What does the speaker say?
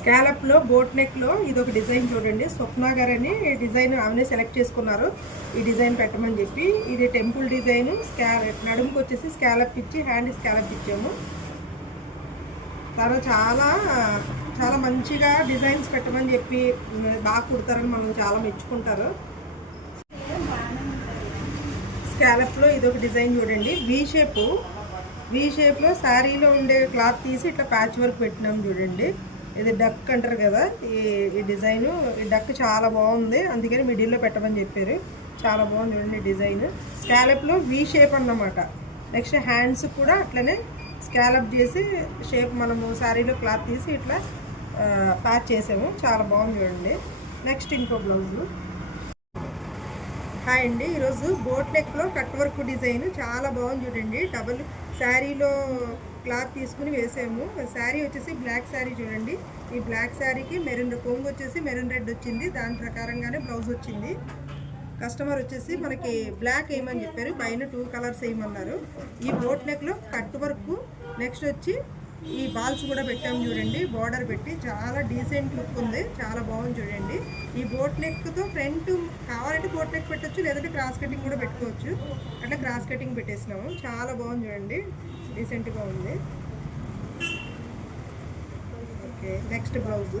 స్కాలప్లో boat నెక్లో ఇది ఒక design చూడండి. స్వప్న గారు అని డిజైన్ ఆమెనే సెలెక్ట్ చేసుకున్నారు ఈ డిజైన్ పెట్టమని చెప్పి. ఇది టెంపుల్ డిజైన్. నడుముకి వచ్చేసి స్కాలప్ ఇచ్చి హ్యాండ్ స్కాలప్ ఇచ్చాము. తర్వాత చాలా మంచిగా డిజైన్స్ పెట్టమని చెప్పి బాగా కుడతారని మనం చాలా మెచ్చుకుంటారు. స్కాలప్లో ఇది ఒక డిజైన్ చూడండి. వీ షేప్లో శారీలో ఉండే క్లాత్ తీసి ఇట్లా ప్యాచ్ వర్క్ పెట్టినాం చూడండి. ఇది డక్ అంటారు కదా ఈ డిజైను. ఈ డక్ చాలా బాగుంది, అందుకని మిడిల్లో పెట్టమని చెప్పారు. చాలా బాగుంది చూడండి డిజైన్. స్కాలప్లో వీ షేప్ అన్నమాట. నెక్స్ట్ హ్యాండ్స్ కూడా అట్లనే స్కాలప్ చేసి షేప్ మనము శారీలో క్లాత్ తీసి ఇట్లా ప్యాచ్ చేసాము. చాలా బాగుంది చూడండి. నెక్స్ట్ ఇంకో బ్లౌజు. హాయ్ అండి, ఈరోజు బోట్ నెక్లో కట్ వర్క్ డిజైన్ చాలా బాగుంది చూడండి. డబుల్ శారీలో క్లాత్ తీసుకుని వేసాము. శారీ వచ్చేసి బ్లాక్ శారీ చూడండి. ఈ బ్లాక్ శారీకి మెరూన్ కొంగు వచ్చేసి మెరూన్ రెడ్ వచ్చింది. దాని ప్రకారంగానే బ్లౌజ్ వచ్చింది. కస్టమర్ వచ్చేసి మనకి బ్లాక్ వేయమని చెప్పారు, పైన 2 కలర్స్ వేయమన్నారు. ఈ బోట్ నెక్లో కట్ వర్క్, నెక్స్ట్ వచ్చి ఈ బాల్స్ కూడా పెట్టాము చూడండి. బార్డర్ పెట్టి చాలా డీసెంట్ లుక్ ఉంది, చాలా బాగుంది చూడండి. ఈ బోట్ నెక్తో ఫ్రంట్ కావాలంటే బోట్ నెక్ పెట్టచ్చు, లేదంటే క్రాస్ కటింగ్ కూడా పెట్టుకోవచ్చు. అట్లా క్రాస్ కటింగ్ పెట్టేసినాము. చాలా బాగుంది చూడండి, డీసెంట్గా ఉంది. Okay, next blouse.